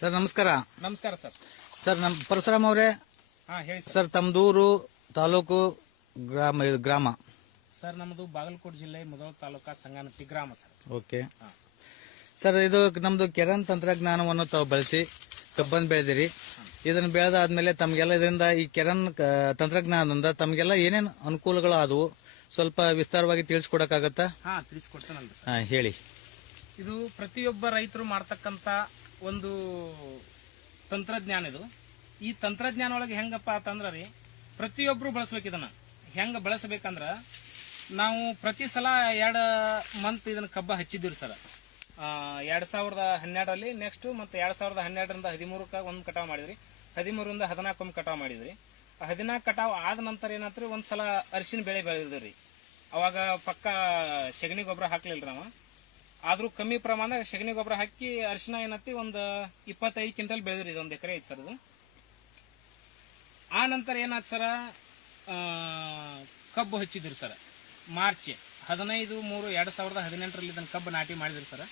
Sir ನಮಸ್ಕಾರ. ನಮಸ್ಕಾರ sir. Sir ನಮ್ಮ ಪರಶುರಾಮ್ ಅವರೇ. ಹಾ ಹೇಳಿ ಸರ್. ಸರ್ ತಮ್ದೂರು ತಾಲೂಕು ಗ್ರಾಮ ಗ್ರಾಮ. ಸರ್ ನಮ್ಮದು ಬಾಗಲಕೋಟೆ ಜಿಲ್ಲೆ ಮೊದಲ ತಾಲೂಕಾ ಸಂಗಾನಟ್ಟಿ ಗ್ರಾಮ ಸರ್. ಓಕೆ. ಹಾ. ಸರ್ ಇದು ನಮ್ದು ಕೆರನ್ ತಂತ್ರಜ್ಞಾನವನ್ನು ತಾವು ಬಳಸಿ ಕಬ್ಬನ್ನು ಬೆಳೆದಿರಿ. ಇದನ್ನು ಬೆಳೆದಾದ್ಮೇಲೆ ತಮಗೆಲ್ಲ ಇದರಿಂದ ಈ ಕೆರನ್ ಕ- ತಂತ್ರಜ್ಞಾನದಿಂದ ತಮಗೆಲ್ಲ ಏನೇನು ಅನುಕೂಲಗಳು ಆದವು? ಸ್ವಲ್ಪ ವಿಸ್ತಾರವಾಗಿ ತಿಳಿಸ್ಕೊಡಕ್ಕಾಗತ್ತಾ? ಹಾ ತಿಳಿಸ್ಕೊಡ್ತೇನಲ್ರಿ ಸರ್. ಹಾ, ಹೇಳಿ. ಇದು ಪ್ರತಿಯೊಬ್ಬ ರೈತರು ಮಾಡ್ತಕ್ಕಂತ ಒಂದು ತಂತ್ರಜ್ಞಾನ ಇದು. ಈ ತಂತ್ರಜ್ಞಾನ ಒಳಗೆ ಹೆಂಗಪ್ಪ ಅಂತಂದ್ರ ರೀ, ಪ್ರತಿಯೊಬ್ರು ಬಳಸ್ಬೇಕು ಇದನ್ನ. ಹೆಂಗ ಬಳಸಬೇಕಂದ್ರ, ನಾವು ಪ್ರತಿ ಸಲ ಎರಡು ಮಂತ್ ಇದನ್ನ ಕಬ್ಬ ಹಚ್ಚಿದ್ದೀವಿ ಸರ್. ಎರಡ್ ಸಾವಿರದ ಹನ್ನೆರಡರಲ್ಲಿ ನೆಕ್ಸ್ಟ್ ಮತ್ತೆ ಎರಡ್ ಸಾವಿರದ ಹನ್ನೆರಡರಿಂದ ಹದಿಮೂರಕ್ಕ ಒಂದು ಕಟಾವ್ ಮಾಡಿದ್ರಿ. ಹದಿಮೂರರಿಂದ ಹದಿನಾಲ್ಕೊಮ್ಮೆ ಕಟಾವ್ ಮಾಡಿದ್ರಿ. ಹದಿನಾಲ್ಕು ಕಟಾವ್ ಆದ ನಂತರ ಏನಾತ್ರಿ ಒಂದ್ಸಲ ಅರಿಶಿನ ಬೆಳೆ ಬೆಳೆದಿದ್ರಿ. ಅವಾಗ ಪಕ್ಕ ಸೆಗಣಿ ಗೊಬ್ಬರ ಹಾಕ್ಲಿಲ್ರಿ ನಾವು. ಆದ್ರೂ ಕಮ್ಮಿ ಪ್ರಮಾಣದಾಗ ಸಗಣಿ ಗೊಬ್ಬರ ಹಾಕಿ ಅರಿಶಿನ ಏನತ್ತಿ ಒಂದ್ ಇಪ್ಪತ್ತೈದು ಕ್ವಿಂಟಲ್ ಬೆಳೆದ್ರಿ ಇದೊಂದ್ ಎಕರೆ ಐತಿ ಸರ್ ಅದು. ಆ ನಂತರ ಏನಾತ್ ಸರ ಕಬ್ಬು ಹಚ್ಚಿದ್ರಿ ಸರ್. ಮಾರ್ಚ್ ಹದಿನೈದು ಮೂರು ಎರಡ್ ಸಾವಿರದ ಹದಿನೆಂಟರಲ್ಲಿ ಇದನ್ನ ಕಬ್ಬು ನಾಟಿ ಮಾಡಿದ್ರಿ ಸರ್.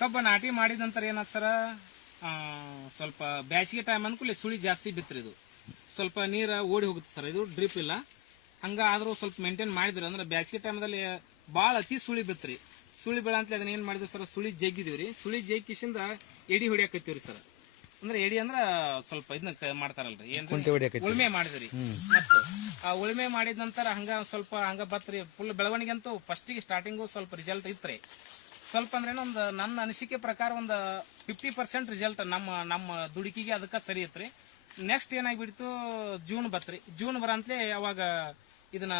ಕಬ್ಬು ನಾಟಿ ಮಾಡಿದ ನಂತರ ಏನಾತ್ ಸರ ಸ್ವಲ್ಪ ಬ್ಯಾಸಿಗೆ ಟೈಮ್ ಅಂದ್ಕೂಲಿ ಸುಳಿ ಜಾಸ್ತಿ ಬಿತ್ತರಿ ಇದು. ಸ್ವಲ್ಪ ನೀರ ಓಡಿ ಹೋಗುತ್ತೆ ಸರ್ ಇದು ಡ್ರಿಪ್ ಇಲ್ಲ. ಹಂಗ ಆದ್ರೂ ಸ್ವಲ್ಪ ಮೇಂಟೈನ್ ಮಾಡಿದ್ರಿ ಅಂದ್ರೆ ಬ್ಯಾಸಿಗೆ ಟೈಮ್ದಲ್ಲಿ ಭಾಳ ಅತಿ ಸುಳಿ ಬಿತ್ರಿ ಸುಳಿ ಬೆಳ ಅಂತ ಅದನ್ನ ಏನ್ ಮಾಡಿದ್ರು ಸರ್? ಸುಳಿ ಜಗ್ಗಿದೀವ್ರಿ ಸುಳಿ ಜಗ್ಗಿಸಿಂದ ಎಡಿ ಹೊಡಿಯಾಕತ್ತೀವ್ರಿ ಸರ್. ಅಂದ್ರೆ ಎಡಿ ಅಂದ್ರ ಸ್ವಲ್ಪ ಇದನ್ನ ಮಾಡ್ತಾರಲ್ರಿ. ಏನ್ ಉಳ್ಮೆ ಮಾಡಿದ್ರಿ. ಮತ್ತು ಆ ಉಳ್ಮೆ ಮಾಡಿದ ನಂತರ ಹಂಗ ಸ್ವಲ್ಪ ಹಂಗ ಬತ್ರಿ ಫುಲ್ ಬೆಳವಣಿಗೆ ಅಂತೂ ಫಸ್ಟಿಗೆ ಸ್ಟಾರ್ಟಿಂಗು ಸ್ವಲ್ಪ ರಿಸಲ್ಟ್ ಇತ್ರಿ. ಸ್ವಲ್ಪ ಅಂದ್ರೆ ಒಂದು ನನ್ನ ಅನಿಸಿಕೆ ಪ್ರಕಾರ ಒಂದು ಫಿಫ್ಟಿ ಪರ್ಸೆಂಟ್ ರಿಸಲ್ಟ್ ನಮ್ಮ ನಮ್ಮ ದುಡುಕಿಗೆ ಅದಕ್ಕೆ ಸರಿ ಇತ್ರಿ. ನೆಕ್ಸ್ಟ್ ಏನಾಗ್ಬಿಡ್ತು? ಜೂನ್ ಬತ್ರಿ. ಜೂನ್ ಬರಂತ್ಲೆ ಅವಾಗ ಇದನ್ನ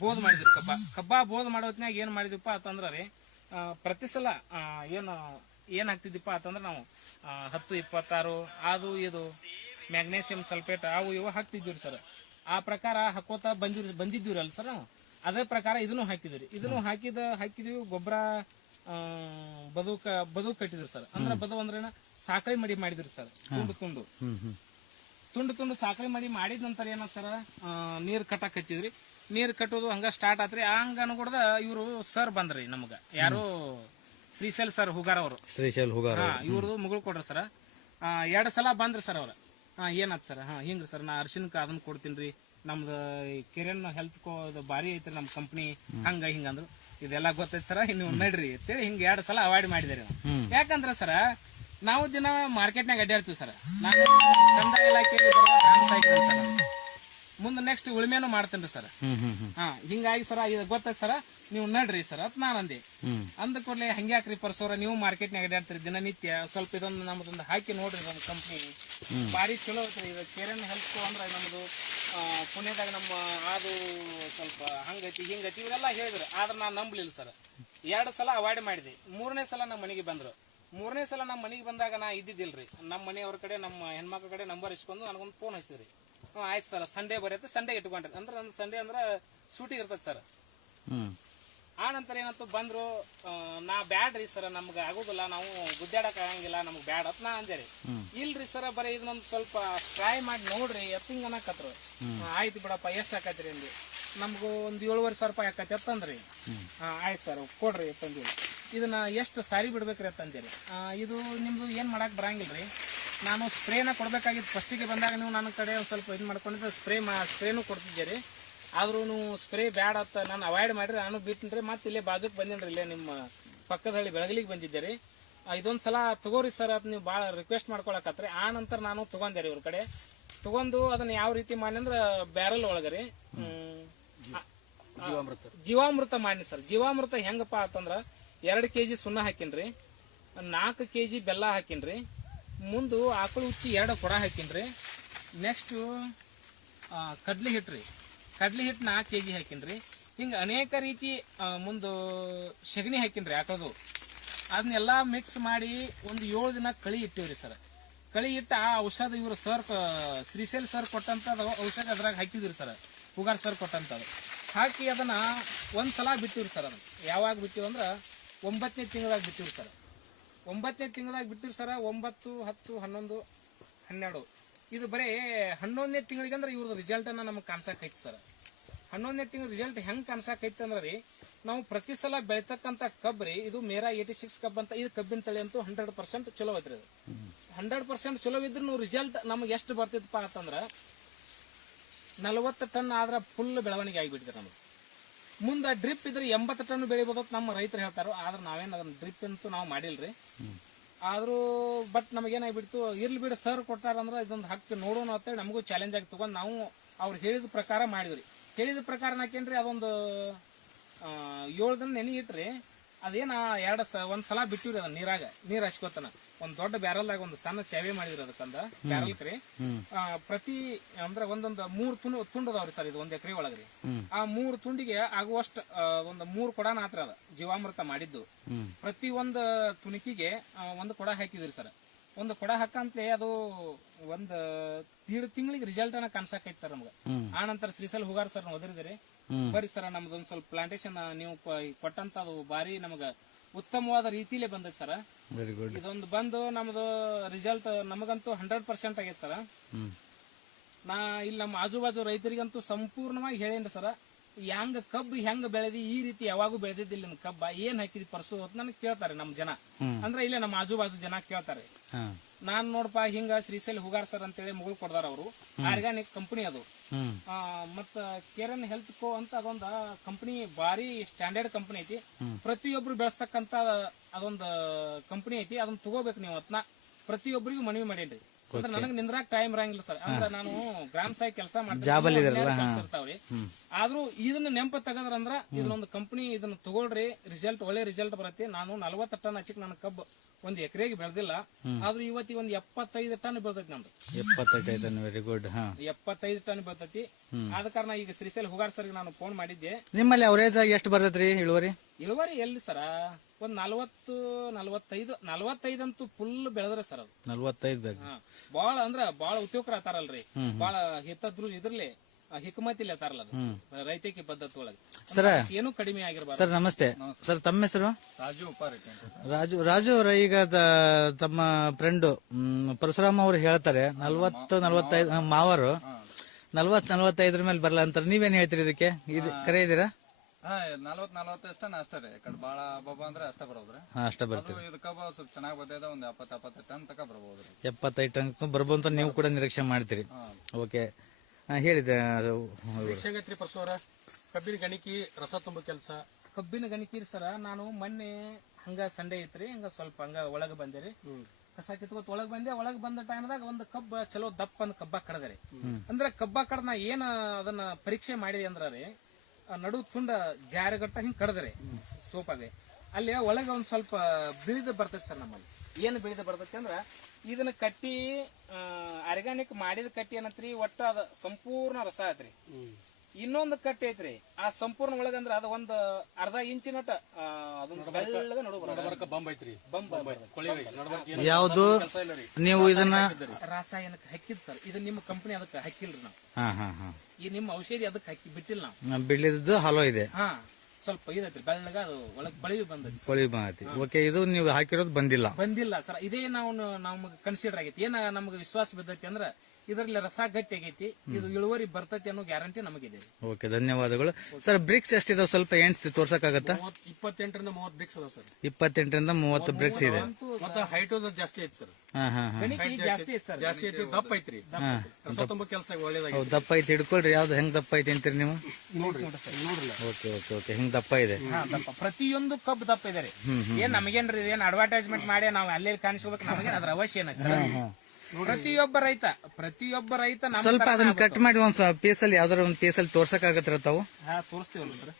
ಬೋಧ ಮಾಡಿದ್ರು ಕಬ್ಬ. ಕಬ್ಬ ಬೋದ್ ಮಾಡೋ ಹೊತ್ನ್ಯಾಗ ಏನ್ ಮಾಡಿದ್ವಿಪ್ಪ ಅಂತಂದ್ರ ರೀ ಪ್ರತಿ ಸಲ ಏನು ಏನ್ ಹಾಕ್ತಿದ್ವಿಪ್ಪ ಅಂತಂದ್ರ ನಾವು ಹತ್ತು ಇಪ್ಪತ್ತಾರು ಅದು ಇದು ಮ್ಯಾಗ್ನೇಷಿಯಂ ಸಲ್ಫೇಟ್ ಅವು ಇವು ಹಾಕ್ತಿದ್ವಿ ಸರ್. ಆ ಪ್ರಕಾರ ಹಾಕೋತ ಬಂದಿರ್ ಬಂದಿದ್ವಿರಲ್ಲ ಸರ್ ನಾವು? ಅದೇ ಪ್ರಕಾರ ಇದನ್ನು ಹಾಕಿದ್ರಿ ಇದನ್ನು ಹಾಕಿದ ಹಾಕಿದ್ವಿ ಗೊಬ್ಬರ ಬದುಕ ಬದುಕು ಕಟ್ಟಿದ್ರು ಸರ್. ಅಂದ್ರೆ ಬದು ಅಂದ್ರೆ? ಸಾಕಳಿ ಮಡಿ ಮಾಡಿದ್ರಿ ಸರ್. ತುಂಡು ತುಂಡು. ತುಂಡು ತುಂಡು ಸಾಕಲಿ ಮಾಡಿ ಮಾಡಿದ ನಂತರ ಏನ ಸರ್ ನೀರ್ ಕಟ್ಟಕ್ ಹಚ್ಚಿದ್ರಿ ನೀರ್ ಕಟ್ಟೋದು ಹಂಗ ಸ್ಟಾರ್ಟ್ ಆತ್ರಿ. ಹಂಗ ಅನ್ಕೊಡ್ದ ಇವರು ಸರ್ ಬಂದ್ರಿ ನಮಗ. ಯಾರು ಶ್ರೀಶೈಲ್ ಸರ್ ಹುಗಾರ ಅವರು. ಶ್ರೀಶೈಲ್ ಹುಗಾರ ಇವ್ರದ್ದು ಮುಗುಳ್ ಕೊಡ್ರಿ ಸರ್ ಎರಡ್ ಸಲ ಬಂದ್ರಿ ಸರ್ ಅವ್ರ. ಹಾ ಏನಾತ್ ಸರ್ ಹಾ ಹಿಂಗ್ರಿ ಸರ್ ನಾ ಅರ್ಶಿನ್ಕ ಅದನ್ನ ಕೊಡ್ತೀನ್ರಿ. ನಮ್ದು ಕೆರಿಯನ್ ಹೆಲ್ತ್ ಬಾರಿ ಐತ್ರಿ ನಮ್ ಕಂಪ್ನಿ ಹಂಗ ಹಿಂಗ ಅಂದ್ರು. ಇದೆಲ್ಲ ಗೊತ್ತೈತಿ ಸರ್ ನೀವು ನಡ್ರಿ. ಅಂತೇಳಿ ಹಿಂಗ ಎರಡ್ ಸಲ ಅವಾಯ್ಡ್ ಮಾಡಿದ್ರಿ ನಾವು ಯಾಕಂದ್ರ ಸರ್ ನಾವು ದಿನ ಮಾರ್ಕೆಟ್ನಾಗ ಅಡ್ಡಾಡ್ತೀವಿ ಸರ್ ನಾನು ಕಂದಾಯ ಇಲಾಖೆಯಲ್ಲಿ ಮುಂದೆ ನೆಕ್ಸ್ಟ್ ಉಳಿಮೆನು ಮಾಡ್ತೇನ್ರಿ ಸರ್. ಹಾ ಹಿಂಗಾಗಿ ಸರ ಇದು ಗೊತ್ತ ಸರ ನೀವು ನಡ್ರಿ ಸರ್ ಅಂತ ನಾನು ಅಂದೆ. ಅಂದ ಕೂಡಲೇ ಹಂಗ್ಯಾಕ್ರಿ ಪರ್ಸೋರ ನೀವು ಮಾರ್ಕೆಟ್ನಾಗ ಅಡ್ಡಾಡ್ತೀರಿ ದಿನನಿತ್ಯ ಸ್ವಲ್ಪ ಇದೊಂದು ನಮ್ದೊಂದು ಹಾಕಿ ನೋಡ್ರಿ ನಮ್ಮ ಕಂಪ್ನಿ ಬಾರಿ ಚಲೋ ಐತ್ರಿ ಇದು ಕೆರೆನ್ ಹೆಲ್ತ್ ಅಂದ್ರೆ ನಮ್ದು ಪುಣ್ಯದಾಗ ನಮ್ಮ ಅದು ಸ್ವಲ್ಪ ಹಂಗೈತಿ ಹಿಂಗೈತಿ ಇವರೆಲ್ಲ ಹೇಳಿದ್ರು. ಆದ್ರೆ ನಾನು ನಂಬಲಿಲ್ಲ ಸರ್. ಎರಡು ಸಲ ಅವಾಯ್ಡ್ ಮಾಡಿದೆ. ಮೂರನೇ ಸಲ ನಮ್ಮ ಮನೆಗೆ ಬಂದ್ರು. ಮೂರನೇ ಸಲ ನಮ್ಮ ಮನೆಗೆ ಬಂದಾಗ ನಾ ಇದ್ದಿದ್ದಿಲ್ರಿ. ನಮ್ಮ ಮನೆಯವ್ರ ಕಡೆ ನಮ್ಮ ಹೆಣ್ಮಕ್ಳ ಕಡೆ ನಂಬರ್ ಇಸ್ಕೊಂಡು ನನಗೊಂದು ಫೋನ್ ಹಚ್ಚಿದ್ರಿ. ಆಯ್ತು ಸರ್ ಸಂಡೇ ಬರುತ್ತೆ ಸಂಡೇ ಇಟ್ಕೊಂಡ್ರಿ. ಅಂದ್ರೆ ನಮ್ದು ಸಂಡೇ ಅಂದ್ರೆ ಸೂಟಿ ಇರ್ತದೆ ಸರ್. ಆ ನಂತರ ಏನಂತ ಬಂದ್ರು ನಾ ಬ್ಯಾಡ್ರಿ ಸರ್ ನಮ್ಗೆ ಆಗೋದಿಲ್ಲ ನಾವು ಗುದ್ದಾಡಕ್ ಆಗಂಗಿಲ್ಲ ನಮ್ಗೆ ಬ್ಯಾಡ್ ಅಂತ ನಾ ಅಂದೇರಿ. ಇಲ್ರಿ ಸರ್ ಬರೀ ಇದನ್ನೊಂದು ಸ್ವಲ್ಪ ಟ್ರೈ ಮಾಡಿ ನೋಡ್ರಿ ಎತ್ತಿಂಗ್ ಅನ್ನಕತ್ರು. ಆಯ್ತು ಬಿಡಪ್ಪ ಎಷ್ಟು ಹಾಕತ್ರಿ ಅಂದ್ರೆ ನಮಗೂ ಒಂದು ಏಳುವರೆ ಸಾವಿರ ರೂಪಾಯಿ ಹಾಕತ್ತೆ ಅಂತಂದ್ರಿ ಹಾಂ ಆಯ್ತು ಸರ್ ಕೊಡ್ರಿ ತಂದಿರಿ. ಇದನ್ನ ಎಷ್ಟು ಸಾರಿ ಬಿಡ್ಬೇಕ್ರಿ ಅಂತಂದೇರಿ ಇದು ನಿಮ್ದು ಏನ್ ಮಾಡಕ್ ಬರಂಗಿಲ್ರಿ? ನಾನು ಸ್ಪ್ರೇನ ಕೊಡಬೇಕಾಗಿತ್ತು. ಫಸ್ಟಿಗೆ ಬಂದಾಗ ನೀವು ನನ್ನ ಕಡೆ ಒಂದು ಸ್ವಲ್ಪ ಇದು ಮಾಡ್ಕೊಂಡಿದ್ದೆ ಸ್ಪ್ರೇ ಮಾ ಸ್ಪ್ರೇನು ಕೊಡ್ತಿದ್ದೆ ರೀ. ಆದ್ರೂ ಸ್ಪ್ರೇ ಬ್ಯಾಡ ಅಂತ ನಾನು ಅವಾಯ್ಡ್ ಮಾಡಿರಿ ನಾನು ಬಿಟ್ಟಿನ್ರಿ ಮತ್ತೆ ಇಲ್ಲೇ ಬಾಜುಕ್ ಬಂದಿನ್ರಿ ಇಲ್ಲೇ ನಿಮ್ಮ ಪಕ್ಕದ ಹಳ್ಳಿ ಬೆಳಗಲಿಗೆ ಬಂದಿದ್ದೆ ರೀ. ಆ, ಸಲ ತಗೋರಿ ಸರ್ ಅದು ನೀವು ಭಾಳ ರಿಕ್ವೆಸ್ಟ್ ಮಾಡ್ಕೊಳಕತ್ರಿ ಆ ನಂತರ ನಾನು ತಗೊಂಡೆ ರೀ ಇವ್ರ ಕಡೆ. ತಗೊಂಡು ಅದನ್ನ ಯಾವ ರೀತಿ ಮಾಡಿ ಅಂದ್ರ ಬ್ಯಾರಲ್ ಒಳಗರಿ ಜೀವಾಮೃತ. ಜೀವಾಮೃತ ಮಾಡಿ ಸರ್ ಜೀವಾಮೃತ ಹೆಂಗಪ್ಪ ಅಂತಂದ್ರ ಕೆ ಕೆಜಿ ಸುಣ್ಣ ಹಾಕಿನ್ರಿ ನಾಲ್ಕು ಕೆಜಿ ಬೆಲ್ಲ ಹಾಕಿನ್ರಿ ಮುಂದು ಆಕಳು ಉಚ್ಚಿ ಎರಡು ಕೊಡ ಹಾಕಿನ್ರಿ. ನೆಕ್ಸ್ಟು ಕಡ್ಲಿ ರೀ. ಕಡ್ಲಿ ಹಿಟ್ಟು ನಾಲ್ಕು ಕೆ ಜಿ ಹಾಕಿನ್ರಿ. ಹಿಂಗೆ ಅನೇಕ ರೀತಿ ಮುಂದು ಸಗಣಿ ಹಾಕಿನ್ರಿ ಆಕಳದು. ಅದನ್ನೆಲ್ಲ ಮಿಕ್ಸ್ ಮಾಡಿ ಒಂದು ಏಳು ದಿನ ಕಳಿ ಇಟ್ಟಿವ್ರಿ ಸರ್. ಕಳಿ ಇಟ್ಟು ಆ ಔಷಧ ಇವರು ಸರ್ ಶ್ರೀಶೈಲ್ ಸರ್ ಕೊಟ್ಟಂಥದ್ದು ಔಷಧ ಅದ್ರಾಗ ಹಾಕಿದ್ರಿ ಸರ್. ಹುಗಾರ್ ಸರ್ ಕೊಟ್ಟಂಥದ್ದು ಹಾಕಿ ಅದನ್ನು ಒಂದು ಸಲ ಬಿಟ್ಟಿವ್ರಿ ಸರ್ ಅದನ್ನ ಯಾವಾಗ ಬಿಟ್ಟಿವಿ ಅಂದ್ರ ಒಂಬತ್ತನೇ ತಿಂಗಳಾಗ ಬಿಟ್ಟಿವ್ರಿ ಸರ್. ಒಂಬತ್ತನೇ ತಿಂಗಳಾಗ ಬಿಡ್ತೀವಿ ಸರ, ಒಂಬತ್ತು, ಹತ್ತು, ಹನ್ನೊಂದು, ಹನ್ನೆರಡು. ಇದು ಬರೀ ಹನ್ನೊಂದನೇ ತಿಂಗಳಿಗೆ ಅಂದ್ರೆ ಇವ್ರದ್ದು ರಿಸಲ್ಟ್ ಅನ್ನ ನಮಗೆ ಕಾಣಿಸಕೈತಿ ಸರ್. ಹನ್ನೊಂದನೇ ತಿಂಗಳ ರಿಸಲ್ಟ್ ಹೆಂಗ್ ಕಾಣಿಸಕೈತಿ ಅಂದ್ರೆ ರೀ, ನಾವು ಪ್ರತಿ ಸಲ ಬೆಳಿತಕ್ಕಂಥ ಕಬ್ ರೀ, ಇದು ಮೇರಾ ಏಟಿ ಸಿಕ್ಸ್ ಕಬ್ ಅಂತ, ಇದು ಕಬ್ಬಿನ ತಳಿ ಅಂತೂ ಹಂಡ್ರೆಡ್ ಪರ್ಸೆಂಟ್ ಚಲೋ ಐತ್ರಿ ಅದು. ಹಂಡ್ರೆಡ್ ಪರ್ಸೆಂಟ್ ಚಲೋ ಇದ್ರೂ ರಿಸಲ್ಟ್ ನಮ್ಗೆ ಎಷ್ಟು ಬರ್ತಿತ್ತಪ್ಪ ಅಂತಂದ್ರೆ, ನಲವತ್ತು ಟನ್ ಆದ್ರೆ ಫುಲ್ ಬೆಳವಣಿಗೆ ಆಗಿಬಿಟ್ಟಿದೆ ನಮ್ಗೆ. ಮುಂದೆ ಡ್ರಿಪ್ ಇದ್ರೆ ಎಂಬತ್ತು ಟನ್ ಬೆಳಿಬೋದು ನಮ್ಮ ರೈತರು ಹೇಳ್ತಾರೋ. ಆದ್ರೆ ನಾವೇನು ಅದನ್ನ ಡ್ರಿಪ್ ಅಂತೂ ನಾವು ಮಾಡಿಲ್ರಿ. ಆದ್ರೂ ಬಟ್ ನಮಗೇನಾಗ್ಬಿಡ್ತು, ಇರ್ಲಿ ಬಿಡ ಸರ್ ಕೊಟ್ಟಾರಂದ್ರೆ ಇದೊಂದು ಹಕ್ಕು ನೋಡೋಣ ಅಂತೇಳಿ ನಮಗೂ ಚಾಲೆಂಜ್ ಆಗಿ ತಗೊಂಡು ನಾವು ಅವ್ರು ಹೇಳಿದ ಪ್ರಕಾರ ಮಾಡಿದ್ರಿ ಹೇಳಿದ ಪ್ರಕಾರ ನಾಕೇನ್ರಿ, ಅದೊಂದು ಏಳು ದಿನ ನೆನೆ ಇಟ್ರಿ, ಅದೇನ ಎರಡು ಸ, ಒಂದ್ಸಲ ಬಿಟ್ಟಿವ್ರಿ ಅದನ್ನ ನೀರಾಗ, ನೀರು ಹಚ್ಕೋತನ. ಒಂದ್ ದೊಡ್ಡ ಬ್ಯಾರಲ್ದಾಗ ಒಂದು ಸಣ್ಣ ಚಾವೆ ಮಾಡಿದ್ರಿ ಅದಕ್ಕಂದ ಬ್ಯಾರಲ್ ಕ್ರಿ. ಪ್ರತಿ ಅಂದ್ರ ಒಂದೊಂದ್ ಮೂರ್ ತುಂಡು ತುಂಡದವ್ರಿ ಸರ್ ಇದು ಒಂದ್ ಎಕರೆ ಒಳಗ್ರಿ. ಆ ಮೂರ್ ತುಂಡಿಗೆ ಆಗುವಷ್ಟ ಒಂದ್ ಮೂರ್ ಕೊಡ ಆತ್ರ ಅದ ಜೀವಾಮೃತ ಮಾಡಿದ್ದು. ಪ್ರತಿ ಒಂದ್ ತುಣುಕಿಗೆ ಒಂದ್ ಕೊಡ ಹಾಕಿದ್ರಿ ಸರ್. ಒಂದು ಕೊಡ ಹಾಕಂತ್ಲೆ ಅದು ಒಂದ್ ದೀಡ್ ತಿಂಗಳಿಗೆ ರಿಸಲ್ಟ್ ಅನ್ನ ಕಾಣಿಸಕೈತಿ ಸರ್ ನಮ್ಗ. ಆ ನಂತರ ಶ್ರೀಸಲ್ ಹುಗಾರ್ ಸರ್ ಓದಿರಿದಿರಿ ಬರ್ರಿ ಸರ್ ನಮ್ದೊಂದ್ ಸ್ವಲ್ಪ ಪ್ಲಾಂಟೇಶನ್ ನೀವು ಕೊಟ್ಟಂತ ಅದು ಬಾರಿ ನಮಗ ಉತ್ತಮವಾದ ರೀತಿಲೇ ಬಂದೈತಿ ಸರ್. ವೆರಿ ಗುಡ್ ಇದೊಂದು ಬಂದು ನಮ್ದು ರಿಸಲ್ಟ್ ನಮಗಂತೂ ಹಂಡ್ರೆಡ್ ಪರ್ಸೆಂಟ್ ಆಗೈತೆ ಸರ್. ಹ್ಮ್. ನಾ ಇಲ್ಲಿ ನಮ್ಮ ಆಜು ಬಾಜು ರೈತರಿಗಂತೂ ಸಂಪೂರ್ಣವಾಗಿ ಹೇಳೇನ್ರಿ ಸರ. ಹೆಂಗ ಕಬ್ಬು ಹೆಂಗ ಬೆಳೆದಿ ಈ ರೀತಿ ಯಾವಾಗೂ ಬೆಳೆದಿದ್ದಿಲ್ಲ ನಿಮ್ ಕಬ್ಬ ಏನ್ ಹಾಕಿದಿ ಪರ್ಸು ಅಂತ ನನಗೆ ಕೇಳ್ತಾರೆ ನಮ್ ಜನ. ಅಂದ್ರೆ ಇಲ್ಲೇ ನಮ್ಮ ಆಜು ಬಾಜು ಜನ ಕೇಳ್ತಾರೆ. ನಾನ್ ನೋಡಪ್ಪ ಹಿಂಗ ಶ್ರೀಶೈಲ್ ಹುಗಾರ್ ಸರ್ ಅಂತೇಳಿ ಮುಗುಳ್ ಕೊಡ್ದಾರ ಅವರು. ಆರ್ಗಾನಿಕ್ ಕಂಪನಿ ಅದು. ಮತ್ತ ಕೇರನ್ ಹೆಲ್ತ್ ಕೋ ಅಂತ ಅದೊಂದ ಕಂಪನಿ ಬಾರಿ ಸ್ಟ್ಯಾಂಡರ್ಡ್ ಕಂಪನಿ ಐತಿ. ಪ್ರತಿಯೊಬ್ರು ಬೆಳೆಸ್ತಕ್ಕಂತ ಅದೊಂದ ಕಂಪನಿ ಐತಿ. ಅದನ್ನ ತಗೋಬೇಕು ನೀವು ಅತ್ನ ಪ್ರತಿಯೊಬ್ಬರಿಗೂ ಮನವಿ ಮಾಡೇನ್ರಿ. ಅಂದ್ರೆ ನನಗೆ ನಿಂದ್ರಾಕ್ ಟೈಮ್ ಇರಂಗಿಲ್ಲ ಸರ್. ಅಂದ್ರೆ ನಾನು ಗ್ರಾಮ ಸಾಯಿ ಕೆಲಸ ಜಾಬಲ್ಲಿ ಇದ್ದೀರಲ್ಲ, ಇರ್ತಾವ್ರಿ. ಆದ್ರೂ ಇದನ್ನ ನೆನಪ ತೆಗದ್ರಂದ್ರ ಇದನ್ನೊಂದು ಕಂಪನಿ ಇದನ್ನ ತಗೊಳ್ರಿ ರಿಸಲ್ಟ್ ಒಳ್ಳೆ ರಿಸಲ್ಟ್ ಬರುತ್ತೆ. ನಾನು ನಲವತ್ತು ಟನ್ ಹಚ್ಚಿಕ್ ನನ್ನ ಕಬ್ಬು. ಒಂದ್ ಎಕರೆಗೆ ಬೆಳೆದಿಲ್ಲ. ಆದ್ರೂ ಇವತ್ತಿ ಒಂದ್ ಎಪ್ಪತ್ತೈದು ಟನ್ ಬೆಳ್ದೈತಿ ನಮ್ದು. ಎಪ್ಪತ್ತೈದು ಐತನ್ ವೆರಿ ಗುಡ್ ಎಪ್ಪತ್ತೈದು ಟನ್ ಬರ್ತೈತಿ. ಆದ ಕಾರಣ ಈಗ ಶ್ರೀಶೈಲ್ ಹುಗಾರ್ ಸರ್ಗೆ ನಾನು ಫೋನ್ ಮಾಡಿದ್ದೆ. ನಿಮ್ಮಲ್ಲಿ ಅವರೇಜ್ ಆಗಿ ಎಷ್ಟು ಬರ್ತೈತ್ರಿ ಇಳುವರಿ? ಇಳುವರಿ ಎಲ್ಲಿ ಸರ? ಒಂದ್ ನಲವತ್ತು ನಲವತ್ತೈದು ನಲವತ್ತೈದಂತೂ ಫುಲ್ ಬೆಳೆದ್ರೆ ಸರ್ ಅದು. ನಲ್ವತ್ತೈದು ಬಹಳ ಅಂದ್ರ ಬಾಳ ಉದ್ಯೋಗರ ಆತಾರಲ್ರಿ. ಬಾಳ ಹಿತದ್ರು ಇದ್ರಲಿ. ಹಿಕಮತಿಲಿ ಅತಾರಲ್ಲ ಅದು ರೈತಕಿ ಪದ್ಧತಿ ಒಳಗೆ ಸರ ಏನು ಕಡಿಮೆ ಆಗಿರ್ಬಾರ್ದು. ಸರ್ ನಮಸ್ತೆ. ಸರ್ ತಮ್ಮ ಹೆಸರು? ರಾಜು ಉಪಾರಿ ರಾಜು ರಾಜು ಅವರ ಈಗ ದ- ತಮ್ಮ ಫ್ರೆಂಡ್ ಪರಶುರಾಮ ಅವರು ಹೇಳ್ತಾರೆ ನಲ್ವತ್ತು ನಲ್ವತ್ತೈದು ಹ, ಮಾವರು. ನಲ್ವತ್ ನಲ್ವತ್ತೈದ್ರ ಮೇಲೆ ಬರಲ್ಲ ಅಂತಾರೆ. ನೀವೇನ್ ಹೇಳ್ತೀರಿ ಇದಕ್ಕೆ? ಇದು ಕರೆ ಇದೀರಾ ಹಾ ನಲ್ವತ್ ನಲ್ವತ್ತು ಅಷ್ಟ ಅಷ್ಟ ರೀ. ಕಡೆ ಬಾಳ ಹಬ್ಬ ಅಂದ್ರೆ ಅಷ್ಟ ಬರೋದ್ರಿ ಹಾ ಅಷ್ಟ ಬರ್ತೀವಿ ಅದು ಇದಕ್ಕ ಸ್ವಲ್ಪ ಚೆನ್ನಾಗಿ ಬಂದಿದೆ ಒಂದ್ ಎಪ್ಪತ್ ಎಪ್ಪತ್ತು ಟನ್ ತಕ ಬರ್ಬೋದ್ರಿ ಎಪ್ಪತ್ತೈದು ಟನ್ ಬರ್ಬೋದು ಅಂತ ನೀವು ಕೂಡ ನಿರೀಕ್ಷೆ ಮಾಡ್ತೀರಿ. ಓಕೆ. ಹೇಳಿದೆ ಪರಶುವರ ಕಬ್ಬಿನ ಗಣಿಕಿ ರಸ ತುಂಬ ಕೆಲಸ. ಕಬ್ಬಿನ ಗಣಿಕೆ ಸರ ನಾನು ಮೊನ್ನೆ ಹಂಗ ಸಂಡೆ ಐತ್ರಿ ಹಂಗ ಸ್ವಲ್ಪ ಹಂಗ ಒಳಗ ಬಂದೆ ರೀ. ಕಸ ಕಿತ್ಕೊತ್ ಒಳಗ್ ಬಂದೆ ಒಳಗ್ ಬಂದ ಟೈಮ್ದಾಗ ಒಂದು ಕಬ್ಬ ಚಲೋ ದಪ್ಪ ಅಂದ್ ಕಬ್ಬ ಕಡದ್ರಿ ಅಂದ್ರೆ ಕಬ್ಬ ಕಡ್ದ ನಾ ಏನ ಅದನ್ನ ಪರೀಕ್ಷೆ ಮಾಡಿದೆ ಅಂದ್ರ ರೀ ನಡು ತುಂಡ ಜಾರಗಟ್ಟ ಹಿಂಗ್ ಕಡದ್ರಿ ಸೋಪಾಗೆ. ಅಲ್ಲಿ ಒಳಗೆ ಒಂದ್ ಸ್ವಲ್ಪ ಬಿಳಿದ ಬರ್ತೈತಿ ಸರ್ ನಮ್ಮಲ್ಲಿ. ಏನ್ ಬೆಳೆದ ಬರ್ತೈತಿ ಅಂದ್ರೆ ಇದನ್ನ ಕಟ್ಟಿ ಆರ್ಗ್ಯಾನಿಕ್ ಮಾಡಿದ ಕಟ್ಟಿ ಏನತ್ರಿ ಒಟ್ಟ ಅದ ಸಂಪೂರ್ಣ ರಸ ಐತ್ರಿ. ಇನ್ನೊಂದು ಕಟ್ಟಿ ಐತ್ರಿ ಆ ಸಂಪೂರ್ಣ ಒಳಗಂದ್ರ ಅದ ಒಂದ್ ಅರ್ಧ ಇಂಚಿನಟ ಯಾವ್ದು ಅದೊಂದು ಬೆಳ್ಳಗ ನಡು ಬಂಬ್ ಐತ್ರಿ. ಬಂಬ್ ಬರೋದು. ಕೊಳಿವೆ ಯಾವುದು? ನೀವು ಇದನ್ನ ರಾಸಾಯನಿಕ ಹಾಕಿದ್ ಸರ್. ಇದು ನಿಮ್ಮ ಕಂಪನಿ ಅದಕ್ಕೆ ಹಾಕಿಲ್ರಿ ನಾವು. ಹಾ ಹಾ ಹಾ. ಈ ನಿಮ್ಮ ಔಷಧಿ ಅದಕ್ಕೆ ಹಾಕಿ ಬಿಟ್ಟಿಲ್ಲ ನಾವು. ಬಿಳಿದ್ದು ಹಲೋ ಇದೆ. ಹಾ. ಸ್ವಲ್ಪ ಇದೈತಿ ಬೆಳ್ಳಗ ಅದು ಒಳಗ್ ಬಳಿವಿ ಬಂದೈತಿ ಕೊಳಿ ಬಂದೈತಿ. ಓಕೆ ಇದು ನೀವು ಹಾಕಿರೋದು ಬಂದಿಲ್ಲ. ಬಂದಿಲ್ಲ ಸರ್ ಇದೇ ನಾವು ನಮ್ಗೆ ಕನ್ಸಿಡರ್ ಆಗೈತಿ. ಏನ ನಮ್ಗೆ ವಿಶ್ವಾಸ ಬಿದ್ದೈತಿ ಅಂದ್ರ ಇದರಲ್ಲಿ ರಸ ಗಟ್ಟಿ ಆಗೈತಿ. ಇದು ಇಳುವರಿ ಬರ್ತೈತಿ ಅನ್ನೋ ಗ್ಯಾರಂಟಿ ನಮಗಿದೆ. ಓಕೆ ಧನ್ಯವಾದಗಳು. ಸರ್ ಬ್ರಿಕ್ಸ್ ಎಷ್ಟಿದಾವ್? ಸ್ವಲ್ಪ ಎಣ್ಸಿ ತೋರ್ಸಕ್ಕಾಗತ್ತಾ? ಇಪ್ಪತ್ತೆಂಟರಿಂದ ಮೂವತ್ ಬ್ರಿಕ್ಸ್ ಅದಾವ ಸರ್. ಇಪ್ಪತ್ತೆಂಟರಿಂದ ಮೂವತ್ತು ಬ್ರಿಕ್ಸ್ ಇದೆ. ಮತ್ತ ಹೈಟ್ ಜಾಸ್ತಿ ಐತಿ ಸರ್. ಹಾ ಹಾ ಹಾ. ಗಣಿಕೆ ಜಾಸ್ತಿ ಐತಿ ಸರ್ ಜಾಸ್ತಿ ಐತಿ ದಪ್ಪ ಐತ್ರಿ. ರಸ ತುಂಬ ಕೆಲಸ ಒಳ್ಳೇದಾಗಿ ಹೌದು, ದಪ್ಪ ಐತಿ ಹಿಡ್ಕೊಳ್ರಿ. ಯಾವ್ದು ಹೆಂಗ್ ದಪ್ಪ ಐತಿ ಅಂತೀರಿ ನೀವು? ನೋಡ್ರಿ ನೋಡ್ರಲ್ಲ ಓಕೆ ಓಕೆ ಓಕೆ. ಹಿಂಗ್ ದಪ್ಪ ಇದೆ? ಹಾ, ದಪ್ಪ. ಪ್ರತಿಯೊಂದು ಕಬ್ ದಪ್ಪ ಇದೆ ರೀ. ಏನ್ ನಮಗೇನ್ರಿ ಏನ್ ಅಡ್ವರ್ಟೈಸ್ಮೆಂಟ್ ಮಾಡಿ ನಾವು ಅಲ್ಲೇ ಕಾಣಿಸ್ಕೋಬೇಕು ನಮಗೇನ್ ಅದ್ರ ಅವಶ್ಯ ಏನೈತಿ ಪ್ರತಿಯೊಬ್ಬ ರೈತ ಪ್ರತಿಯೊಬ್ಬ ರೈತ ನಮ್ಮ ಸ್ವಲ್ಪ ತರ ಅದನ್ನ ಕಟ್ ಮಾಡಿ ಒಂದ್ ಪೀಸಲ್ಲಿ ಯಾವ್ದಾರ ಒಂದ್ ಪೀಸಲ್ಲಿ ತೋರ್ಸಕ್ಕಾಗತ್ರ ತಾವು? ಹಾ ತೋರಿಸ್ತೀವಲ್ಲ ಸರ್.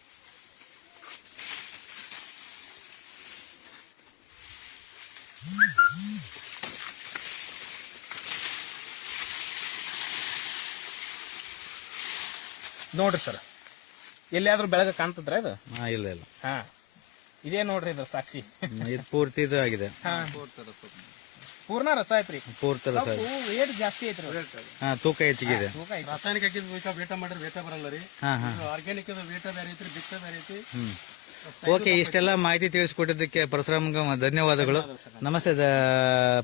ನೋಡ್ರಿ ಸರ್ ಎಲ್ಲಿಯಾದ್ರೂ ಬೆಳಗ ಕಾಣ್ತದ್ರ ಇದು? ಹಾ ಇಲ್ಲ ಇಲ್ಲ. ಹಾ ಇದೇ ನೋಡ್ರಿ ಇದು ಸಾಕ್ಷಿ. ಇದು ಪೂರ್ತಿ ಇದು ಆಗಿದೆ. ಹಾ. ಪೂರ್ಣ ರಸ ಐತ್ರಿ. ಪೂರ್ತಿ ರಸ ರೇಟ್ ಜಾಸ್ತಿ ಐತ್ರಿ ಹಾ ತೂಕ ಹೆಚ್ಚಿಗೆ. ರಾಸಾಯನಿಕ ಹಾಕಿದ್ ವೇಟ ವೇಟ ಮಾಡ್ರಿ ವೇಟ ಬರಲ್ಲ ರೀ. ಹಾ ಹಾ. ಆರ್ಗ್ಯಾನಿಕ್ ವೇಟ ಬೇರೆ ಐತ್ರಿ ಬಿಕ್ಕ ಬೇರೆ ಐತಿ ಓಕೆ ಇಷ್ಟೆಲ್ಲ ಮಾಹಿತಿ ತಿಳಿಸಿಕೊಟ್ಟಿದ್ದಕ್ಕೆ ಪರಶುರಾಮ ಧನ್ಯವಾದಗಳು. ನಮಸ್ತೆ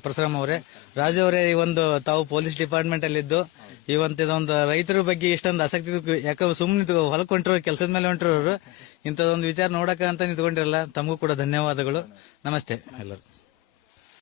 ಪರಶುರಾಮ್ ಅವರೇ. ರಾಜು ಅವರೇ ಈ ಒಂದು ತಾವು ಪೊಲೀಸ್ ಡಿಪಾರ್ಟ್ಮೆಂಟ್ ಅಲ್ಲಿ ಇದ್ದು ಈ ಒಂದು ಇದೊಂದು ರೈತರ ಬಗ್ಗೆ ಇಷ್ಟೊಂದು ಆಸಕ್ತಿ ಯಾಕೆ ಸುಮ್ಮನೆ ಹೊಲಕ್ ಹೊಂಟಿರೋ ಕೆಲಸದ ಮೇಲೆ ಹೊಂಟಿರೋರು. ಇಂಥದೊಂದು ವಿಚಾರ ನೋಡಕ ಅಂತ ನಿಂತ್ಕೊಂಡಿರಲ್ಲ ತಮಗೂ ಕೂಡ ಧನ್ಯವಾದಗಳು. ನಮಸ್ತೆ ಎಲ್ಲರೂ